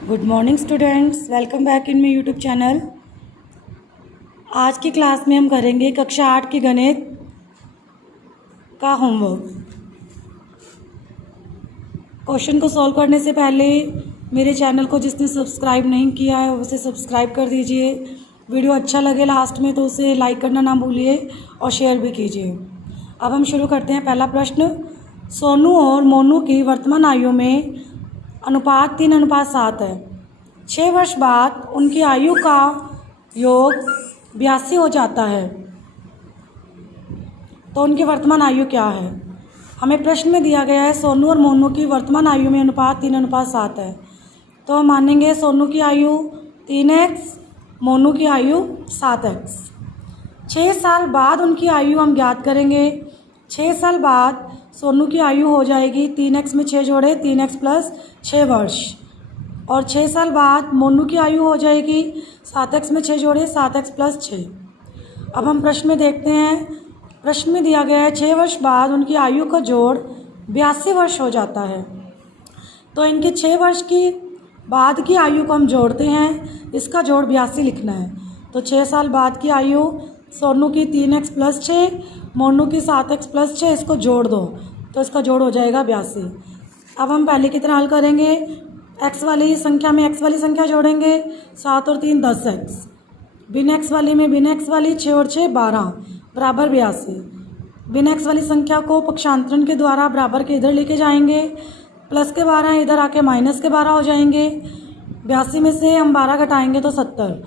Good morning students, welcome back in my YouTube channel. आज की class में हम करेंगे कक्षा 8 की गणित का होमवर्क। क्वेश्चन को सॉल्व करने से पहले मेरे चैनल को जिसने सब्सक्राइब नहीं किया है उसे सब्सक्राइब कर दीजिए। वीडियो अच्छा लगे लास्ट में तो उसे लाइक करना ना भूलिए और शेयर भी कीजिए। अब हम शुरू करते हैं। पहला प्रश्न, सोनू और मोनू की वर्तमान आयु में अनुपात 3:7 है। 6 वर्ष बाद उनकी आयु का योग 82 हो जाता है, तो उनकी वर्तमान आयु क्या है? हमें प्रश्न में दिया गया है सोनू और मोनू की वर्तमान आयु में अनुपात 3:7 है, तो हम मानेंगे सोनू की आयु 3x, मोनू की आयु 7x। 6 साल बाद उनकी आयु हम ज्ञात करेंगे। 6 साल बाद सोनू की आयु हो जाएगी 3x में 6 जोड़े 3x प्लस 6 वर्ष, और 6 साल बाद मोनू की आयु हो जाएगी 7x में 6 जोड़े 7x प्लस 6। अब हम प्रश्न में देखते हैं। प्रश्न में दिया गया है 6 वर्ष बाद उनकी आयु का जोड़ 82 वर्ष हो जाता है, तो इनके 6 वर्ष की बाद की आयु को हम जोड़ते हैं। इसका जोड़ 82 लिखना है। तो 6 साल बाद की आयु सोनू की 3x प्लस 6, मोनू की 7x प्लस 6, इसको जोड़ दो तो इसका जोड़ हो जाएगा 82। अब हम पहले की तरह हल करेंगे। x वाली संख्या में x वाली संख्या जोड़ेंगे, 7 और 3 10x। बिन x वाली में बिन x वाली 6 और 6 12 बराबर 82। बिन x वाली संख्या को पक्षांतरण के द्वारा बराबर के इधर लेके जाएंगे। प्लस के 12 इधर आके माइनस के 12 हो जाएंगे। 82 में से हम 12 घटाएंगे तो 70।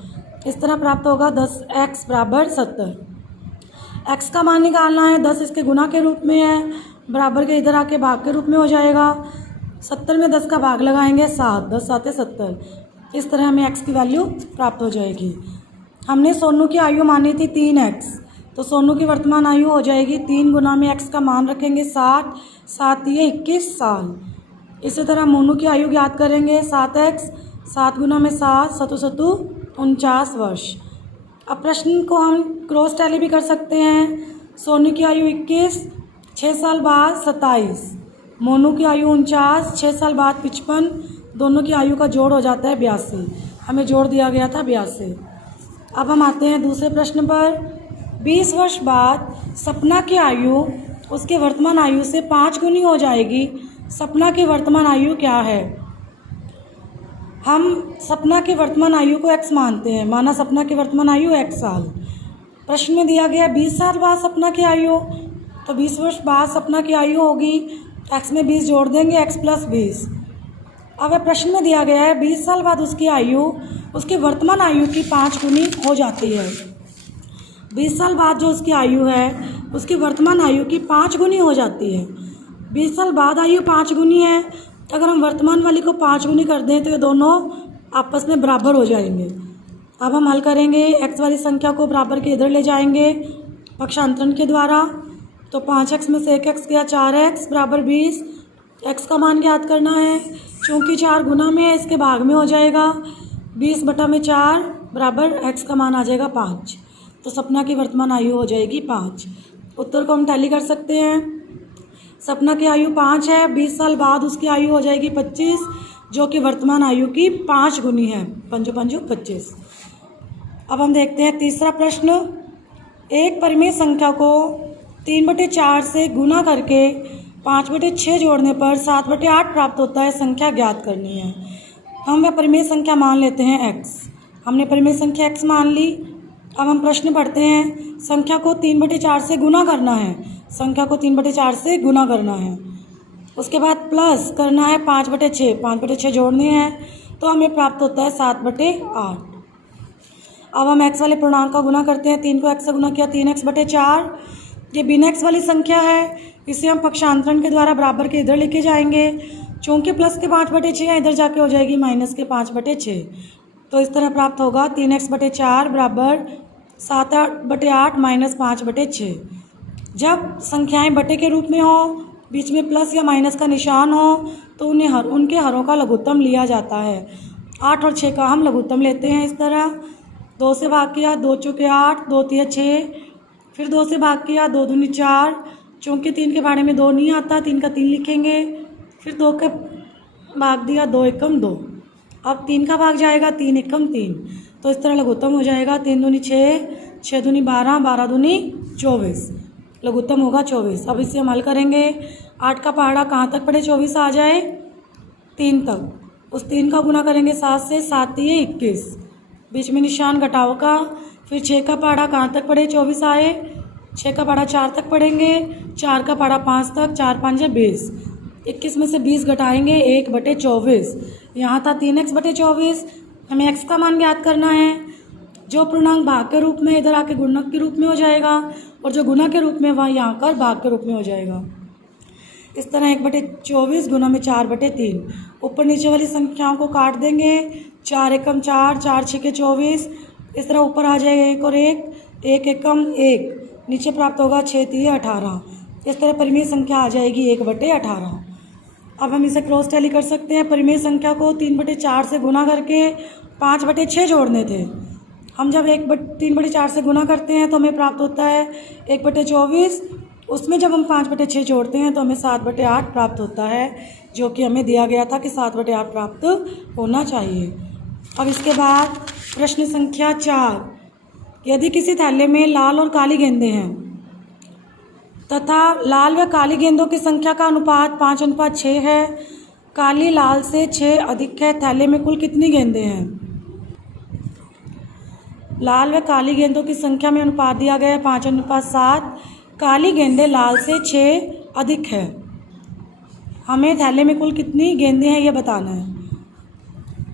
इस तरह प्राप्त होगा 10x बराबर 70। x का मान निकालना है। 10 इसके गुना के रूप में है, बराबर के इधर आके भाग के रूप में हो जाएगा। 70 में 10 का भाग लगाएंगे 7, 10 7 70। इस तरह हमें x की वैल्यू प्राप्त हो जाएगी। हमने सोनू की आयु मानी थी 3x, तो सोनू की वर्तमान आयु हो जाएगी 3 गुना में x का मान रखेंगे 7, 7 ये 21 साल। इसी तरह मोनू की आयु ज्ञात करेंगे 7x, 7 गुना में 7, 7 7 49 वर्ष। अब प्रश्न को हम क्रॉस टैली भी कर सकते हैं। सोनू की आयु 21, 6 साल बाद 27, मोनू की आयु 49, 6 साल बाद 55, दोनों की आयु का जोड़ हो जाता है 82। हमें जोड़ दिया गया था 82। अब हम आते हैं दूसरे प्रश्न पर। 20 वर्ष बाद सपना की आयु उसके वर्तमान आयु से 5 गुनी हो जाएगी। सपना की वर्तमान आयु क्या है? हम सपना की वर्तमान आयु को x मानते हैं। माना सपना की वर्तमान आयु x साल। प्रश्न में दिया गया 20 साल बाद सपना की आयु, तो 20 वर्ष बाद सपना की आयु होगी, x में 20 जोड़ देंगे x प्लस 20। अब प्रश्न में दिया गया है 20 साल बाद उसकी आयु उसकी वर्तमान आयु की 5 गुनी हो जाती है। 20 साल बाद जो उसकी आयु है उसकी वर्तमान आयु की 5 गुनी हो जाती है। 20 साल बाद आयु 5 गुनी है, अगर हम वर्तमान वाली को 5 गुनी कर दें तो ये दोनों आपस में बराबर हो जाएंगे। अब हम हल करेंगे। x वाली संख्या को बराबर के इधर ले जाएंगे पक्षांतरण के द्वारा, तो 5x में से 1x गया 4x बराबर 20। x का मान ज्ञात करना है, चूँकि 4 गुना में है इसके भाग में हो जाएगा। 20 बटा में 4 बराबर x का मान आ जाएगा 5, तो सपना की वर्तमान आयु हो जाएगी 5। उत्तर को हम टैली कर सकते हैं। सपना की आयु 5 है, 20 साल बाद उसकी आयु हो जाएगी 25, जो कि वर्तमान आयु की 5 गुनी है। 5 5 25। अब हम देखते हैं तीसरा प्रश्न। एक परिमेय संख्या को 3/4 से गुना करके 5/6 जोड़ने पर 7/8 प्राप्त होता है। संख्या ज्ञात करनी है। हम वह परिमेय संख्या मान लेते हैं x। हमने परिमेय संख्या x मान ली। अब हम प्रश्न पढ़ते हैं। संख्या को 3/4 से गुना करना है। संख्या को 3/4 से गुना करना है, उसके बाद प्लस करना है 5/6। 5/6 जोड़ने हैं तो हमें प्राप्त होता है 7/8। अब हम x वाले पूर्णांक का गुना करते हैं। 3 को x से गुना किया 3x/4। ये बिन x वाली संख्या है, इसे हम पक्षांतरण के द्वारा बराबर के इधर लेके जाएंगे। चूँकि प्लस के 5/6 है, इधर जाके हो जाएगी माइनस के 5/6, तो इस तरह प्राप्त होगा 3x/4 बराबर 7/8 माइनस 5/6। जब संख्याएं बटे के रूप में हो, बीच में प्लस या माइनस का निशान हो, तो उनके हरों का लघुत्तम लिया जाता है। 8 और 6 का हम लघुत्तम लेते हैं। इस तरह 2 से भाग किया 2 चौके 8, 2 तिया 6, फिर 2 से भाग किया 2 दूनी 4, चूँकि 3 के भाड़े में 2 नहीं आता, 3 का 3 लिखेंगे, फिर 2 के भाग दिया 2 एकम 2। अब 3 का भाग जाएगा, 3 एकम 3, तो इस तरह लघुत्तम हो जाएगा 3 दूनी 6, 6 दूनी 12, 12 दूनी 24, लघुत्तम होगा 24। अब इसे हम हल करेंगे। 8 का पहाड़ा कहाँ तक पड़े 24 आ जाए, 3 तक। उस 3 का गुना करेंगे 7 से, 7 3 21, बीच में निशान घटाव का। फिर 6 का पहाड़ा कहाँ तक पड़े 24 आए, 6 का पहाड़ा 4 तक पढ़ेंगे, 4 का पहाड़ा 5 तक, 4 5 20, 21 में से 20 घटाएंगे 1/24। यहाँ था 3x/24। हमें x का मान ज्ञात करना है। जो पूर्णांक भाग के रूप में इधर आके गुणक के रूप में हो जाएगा, और जो गुणा के रूप में वह यहाँ कर भाग के रूप में हो जाएगा। इस तरह 1/24 गुना में 4/3। ऊपर नीचे वाली संख्याओं को काट देंगे। 4 एकम 4, 4 6 24। इस तरह ऊपर आ जाएगा 1 और 1, 1 एकम 1, नीचे प्राप्त होगा 6 3 18। इस तरह परिमेय संख्या आ जाएगी 1/18। अब हम इसे क्रॉस टैली कर सकते हैं। परिमेय संख्या को 3/4 से गुना करके 5/6 जोड़ने थे। हम जब 3/4 से गुना करते हैं तो हमें प्राप्त होता है 1/24। उसमें जब हम 5/6 जोड़ते हैं तो हमें 7/8 प्राप्त होता है, जो कि हमें दिया गया था कि 7/8 प्राप्त होना चाहिए। अब इसके बाद प्रश्न संख्या 4, यदि किसी थैले में लाल और काली गेंदें हैं तथा लाल व काली गेंदों की संख्या का अनुपात 5:6 है, काली लाल से 6 अधिक है, थैले में कुल कितनी गेंदें हैं? लाल व काली गेंदों की संख्या में अनुपात दिया गया है 5:7। काली गेंदें लाल से 6 अधिक है। हमें थैले में कुल कितनी गेंदें हैं ये बताना है।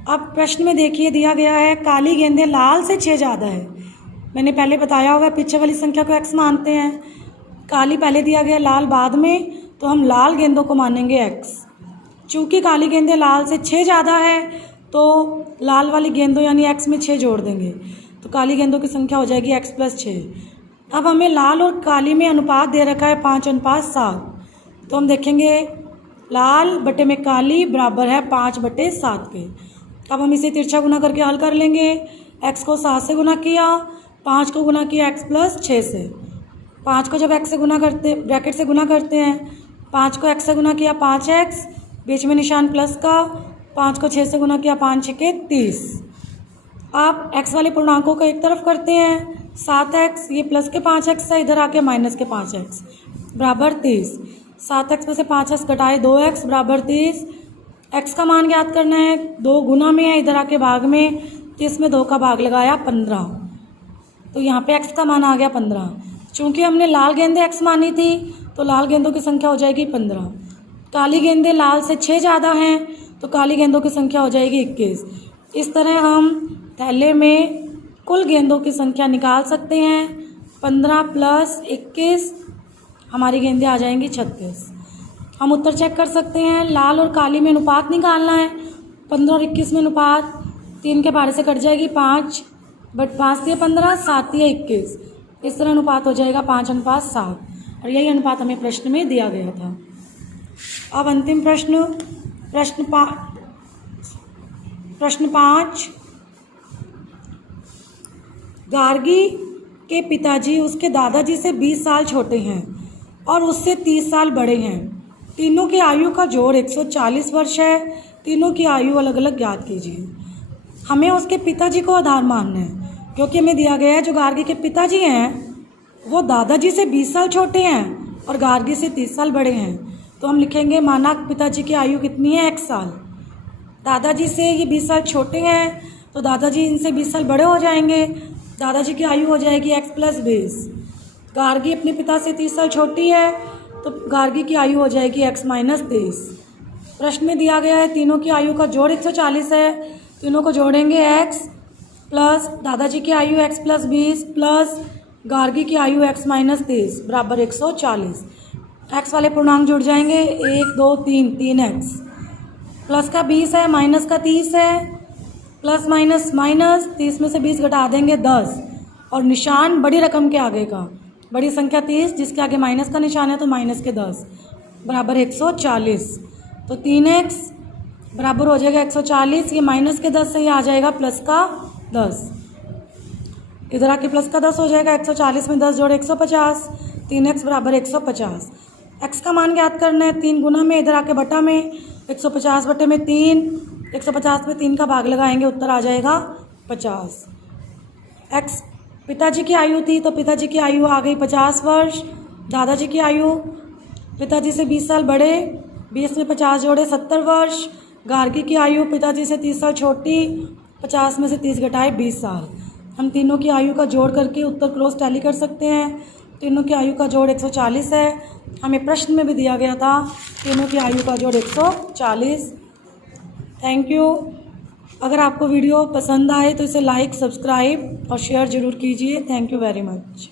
अब प्रश्न में देखिए दिया गया है काली गेंदें लाल से 6 ज़्यादा है। मैंने पहले बताया होगा पीछे वाली संख्या को x मानते हैं। काली पहले दिया गया, लाल बाद में, तो हम लाल गेंदों को मानेंगे x। चूँकि काली गेंदें लाल से 6 ज़्यादा है तो लाल वाली गेंदों यानी x में 6 जोड़ देंगे, तो काली गेंदों की संख्या हो जाएगी x + 6। अब हमें लाल और काली में अनुपात दे रखा है 5:7, तो हम देखेंगे लाल बटे में काली बराबर है 5/7 के। अब हम इसे तिरछा गुना करके हल कर लेंगे। x को 7 से गुना किया, 5 को गुना किया x + 6 से। 5 को जब x से गुना करते, ब्रैकेट से गुना करते हैं, 5 को x से गुना किया 5x, बीच में निशान प्लस का, 5 को 6 से गुना किया 5 6 30। अब x वाले पूर्णांकों को एक तरफ करते हैं, 7x, ये प्लस के 5x है, इधर आके माइनस के 5x बराबर 30। 7x में से 5x घटाए 2x बराबर 30। x का मान ज्ञात करना है, 2 गुना में है, इधर आके भाग में, 30 में 2 का भाग लगाया 15, तो यहाँ पे x का मान आ गया 15। चूँकि हमने लाल गेंदें x मानी थी तो लाल गेंदों की संख्या हो जाएगी 15। काली गेंदें लाल से 6 ज़्यादा हैं तो काली गेंदों की संख्या हो जाएगी 21। इस तरह हम थैले में कुल गेंदों की संख्या निकाल सकते हैं। 15 + 21, हमारी गेंदें आ जाएंगी 36। हम उत्तर चेक कर सकते हैं। लाल और काली में अनुपात निकालना है। 15 और 21 में अनुपात 3 के बारे से कट जाएगी 5, बट 5 3 15, 7 3 21। इस तरह अनुपात हो जाएगा 5:7, और यही अनुपात हमें प्रश्न में दिया गया था। अब अंतिम प्रश्न, प्रश्न 5, गार्गी के पिताजी उसके दादाजी से 20 साल छोटे हैं और उससे 30 साल बड़े हैं। तीनों की आयु का जोड़ 140 वर्ष है। तीनों की आयु अलग अलग ज्ञात कीजिए। हमें उसके पिताजी को आधार मानना है, क्योंकि हमें दिया गया है जो गार्गी के पिताजी हैं वो दादाजी से 20 साल छोटे हैं और गार्गी से 30 साल बड़े हैं। तो हम लिखेंगे माना पिताजी की आयु कितनी है, 1 साल। दादाजी से ये 20 साल छोटे हैं तो दादाजी इनसे 20 साल बड़े हो जाएंगे। दादाजी की आयु हो जाएगी x + 20। गार्गी अपने पिता से 30 साल छोटी है तो गार्गी की आयु हो जाएगी x - 23। प्रश्न में दिया गया है तीनों की आयु का जोड़ 140 है। तीनों को जोड़ेंगे x प्लस दादाजी की आयु x + 20 प्लस गार्गी की आयु x - 23 बराबर 140। x वाले पूर्णांक जुड़ जाएंगे, 1 2 3, 3x। प्लस का 20 है, माइनस का 30 है, प्लस माइनस माइनस, 30 में से 20 घटा देंगे 10, और निशान बड़ी रकम के आगे का, बड़ी संख्या 30 जिसके आगे माइनस का निशान है तो माइनस के 10 बराबर 140। तो 3x बराबर हो जाएगा 140। ये माइनस के 10 से ये आ जाएगा प्लस का 10, इधर आके प्लस का 10 हो जाएगा। 140 में 10 जोड़े 150, 3x बराबर 150। x का मान ज्ञात करना है, 3 गुना में, इधर आके बटा में, 150 बटे में 3, 150 में 3 का भाग लगाएंगे, उत्तर आ जाएगा 50। एक्स पिताजी की आयु थी तो पिताजी की आयु आ गई 50 वर्ष। दादाजी की आयु पिताजी से 20 साल बड़े, 20 में 50 जोड़े 70 वर्ष। गार्गी की आयु पिताजी से 30 साल छोटी, 50 में से 30 घटाए 20 साल। हम तीनों की आयु का जोड़ करके उत्तर क्रॉस टैली कर सकते हैं। तीनों की आयु का जोड़ 140 है। हमें प्रश्न में भी दिया गया था तीनों की आयु का जोड़ 140। Thank you. अगर आपको वीडियो पसंद आए तो इसे लाइक, सब्सक्राइब और शेयर ज़रूर कीजिए। Thank you very much.